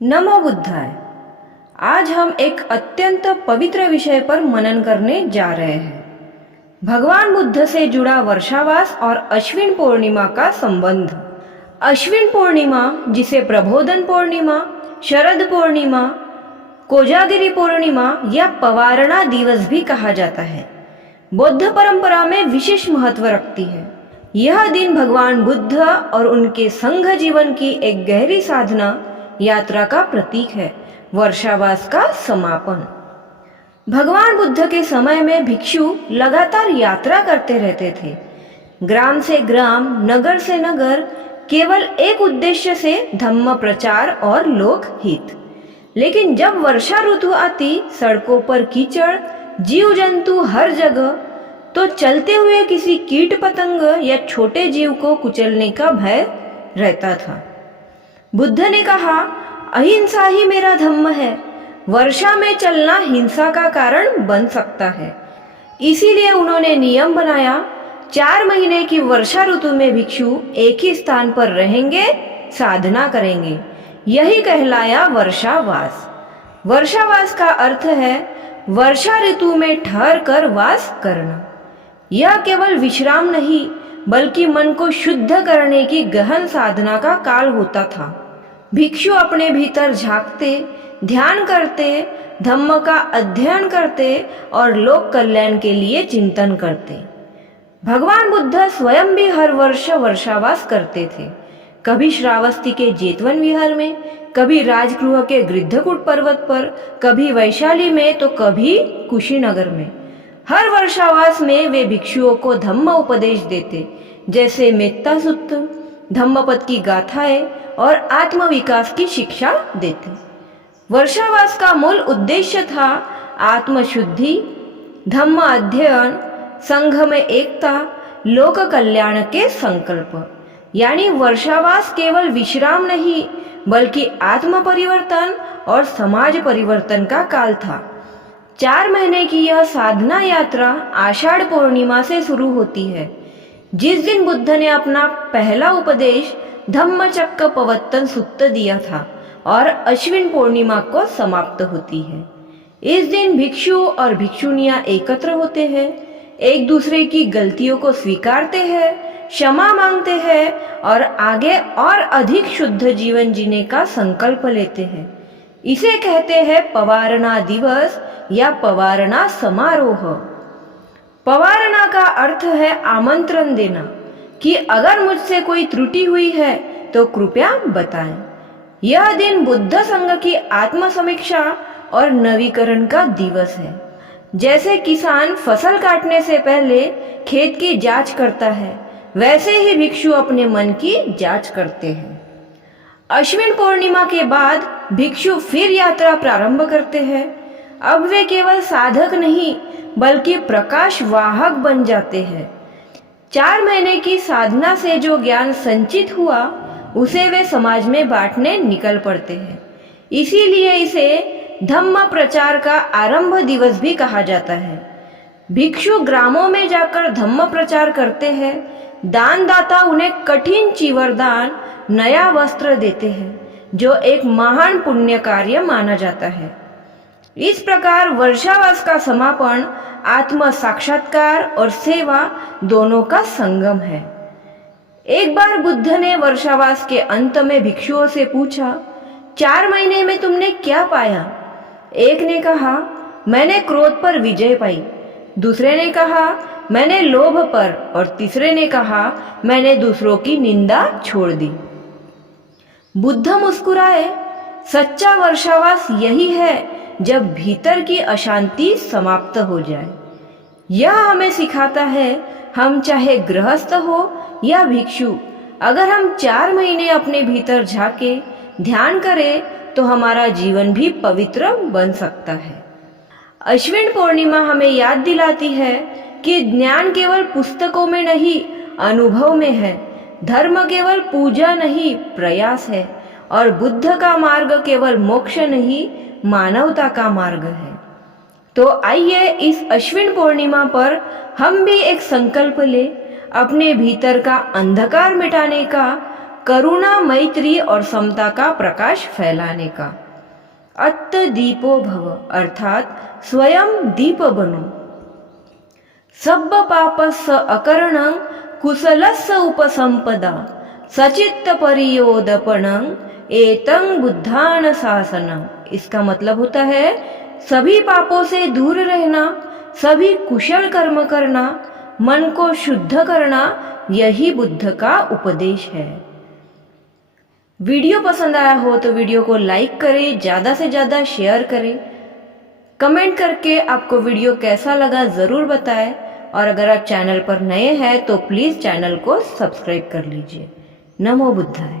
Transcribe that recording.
नमो बुद्धाय। आज हम एक अत्यंत पवित्र विषय पर मनन करने जा रहे हैं। भगवान बुद्ध से जुड़ा वर्षावास और अश्विन पूर्णिमा का संबंध। अश्विन पूर्णिमा, जिसे प्रबोधन पूर्णिमा, शरद पूर्णिमा, कोजागिरी पूर्णिमा या पवारणा दिवस भी कहा जाता है, बौद्ध परंपरा में विशेष महत्व रखती है। यह दिन भगवान बुद्ध और उनके संघ जीवन की एक गहरी साधना यात्रा का प्रतीक है। वर्षावास का समापन। भगवान बुद्ध के समय में भिक्षु लगातार यात्रा करते रहते थे, ग्राम से ग्राम, नगर से नगर, केवल एक उद्देश्य से, धम्म प्रचार और लोक हित। लेकिन जब वर्षा ऋतु आती, सड़कों पर कीचड़, जीव जंतु हर जगह, तो चलते हुए किसी कीट पतंग या छोटे जीव को कुचलने का भय रहता था। बुद्ध ने कहा, अहिंसा ही मेरा धम्म है। वर्षा में चलना हिंसा का कारण बन सकता है। इसीलिए उन्होंने नियम बनाया, 4 महीने की वर्षा ऋतु में भिक्षु एक ही स्थान पर रहेंगे, साधना करेंगे। यही कहलाया वर्षावास। वर्षावास का अर्थ है वर्षा ऋतु में ठहर कर वास करना। यह केवल विश्राम नहीं, बल्कि मन को शुद्ध करने की गहन साधना का काल होता था। भिक्षु अपने भीतर झांकते, ध्यान करते, धम्म का अध्ययन करते और लोक कल्याण के लिए चिंतन करते। भगवान बुद्ध स्वयं भी हर वर्ष वर्षावास करते थे, कभी श्रावस्ती के जेतवन विहार में, कभी राजगृह के गृद्धकूट पर्वत पर, कभी वैशाली में, तो कभी कुशीनगर में। हर वर्षावास में वे भिक्षुओं को धम्म उपदेश देते, जैसे मेत्ता सूत्र, धम्मपद की गाथाएं और आत्मविकास की शिक्षा देते। वर्षावास का मूल उद्देश्य था आत्मशुद्धि, धम्म अध्ययन, संघ में एकता, लोक कल्याण के संकल्प। यानी वर्षावास केवल विश्राम नहीं, बल्कि आत्म परिवर्तन और समाज परिवर्तन का काल था। 4 महीने की यह साधना यात्रा आषाढ़ पूर्णिमा से शुरू होती है, जिस दिन बुद्ध ने अपना पहला उपदेश धम्मचक्र प्रवर्तन सूत्र दिया था, और अश्विन पूर्णिमा को समाप्त होती है। इस दिन भिक्षु और भिक्षुनियां एकत्र होते हैं, एक दूसरे की गलतियों को स्वीकारते हैं, क्षमा मांगते हैं और आगे और अधिक शुद्ध जीवन जीने का संकल्प लेते हैं। इसे कहते हैं पवारणा दिवस या पवारणा समारोह। पवारणा का अर्थ है आमंत्रण देना, कि अगर मुझसे कोई त्रुटि हुई है तो कृपया बताएं। यह दिन बुद्ध संघ की आत्मसमीक्षा और नवीकरण का दिवस है। जैसे किसान फसल काटने से पहले खेत की जांच करता है, वैसे ही भिक्षु अपने मन की जांच करते हैं। अश्विन पूर्णिमा के बाद भिक्षु फिर यात्रा प्रारंभ करते हैं। अब वे केवल साधक नहीं, बल्कि प्रकाश वाहक बन जाते हैं। 4 महीने की साधना से जो ज्ञान संचित हुआ, उसे वे समाज में बांटने निकल पड़ते हैं। इसीलिए इसे धम्म प्रचार का आरंभ दिवस भी कहा जाता है। भिक्षु ग्रामों में जाकर धम्म प्रचार करते हैं। दानदाता उन्हें कठिन चीवरदान, नया वस्त्र देते हैं, जो एक महान पुण्य कार्य माना जाता है। इस प्रकार वर्षावास का समापन आत्म साक्षात्कार और सेवा दोनों का संगम है। एक बार बुद्ध ने वर्षावास के अंत में भिक्षुओं से पूछा, 4 महीने में तुमने क्या पाया? एक ने कहा, मैंने क्रोध पर विजय पाई। दूसरे ने कहा, मैंने लोभ पर, और तीसरे ने कहा, मैंने दूसरों की निंदा छोड़ दी। बुद्ध मुस्कुराए, सच्चा वर्षावास यही है जब भीतर की अशांति समाप्त हो जाए। यह हमें सिखाता है, हम चाहे गृहस्थ हो या भिक्षु, अगर हम 4 महीने अपने भीतर झांके, ध्यान करें, तो हमारा जीवन भी पवित्र बन सकता है। अश्विन पूर्णिमा हमें याद दिलाती है कि ज्ञान केवल पुस्तकों में नहीं, अनुभव में है। धर्म केवल पूजा नहीं, प्रयास है। और बुद्ध का मार्ग केवल मोक्ष नहीं, मानवता का मार्ग है। तो आइए इस अश्विन पूर्णिमा पर हम भी एक संकल्प ले, अपने भीतर का अंधकार मिटाने का, करुणा, मैत्री और समता का प्रकाश फैलाने का। अत्त दीपो भव अर्थात स्वयं दीप बनो। सब्ब पापस्स अकरणं कुशलस्स उपसंपदा सचित्त परियोदपणं एतं बुद्धान शासनम। इसका मतलब होता है सभी पापों से दूर रहना, सभी कुशल कर्म करना, मन को शुद्ध करना, यही बुद्ध का उपदेश है। वीडियो पसंद आया हो तो वीडियो को लाइक करें, ज़्यादा से ज़्यादा शेयर करें, कमेंट करके आपको वीडियो कैसा लगा ज़रूर बताएं। और अगर आप चैनल पर नए हैं तो प्लीज़ चैनल को सब्सक्राइब कर लीजिए। नमो बुद्धाय।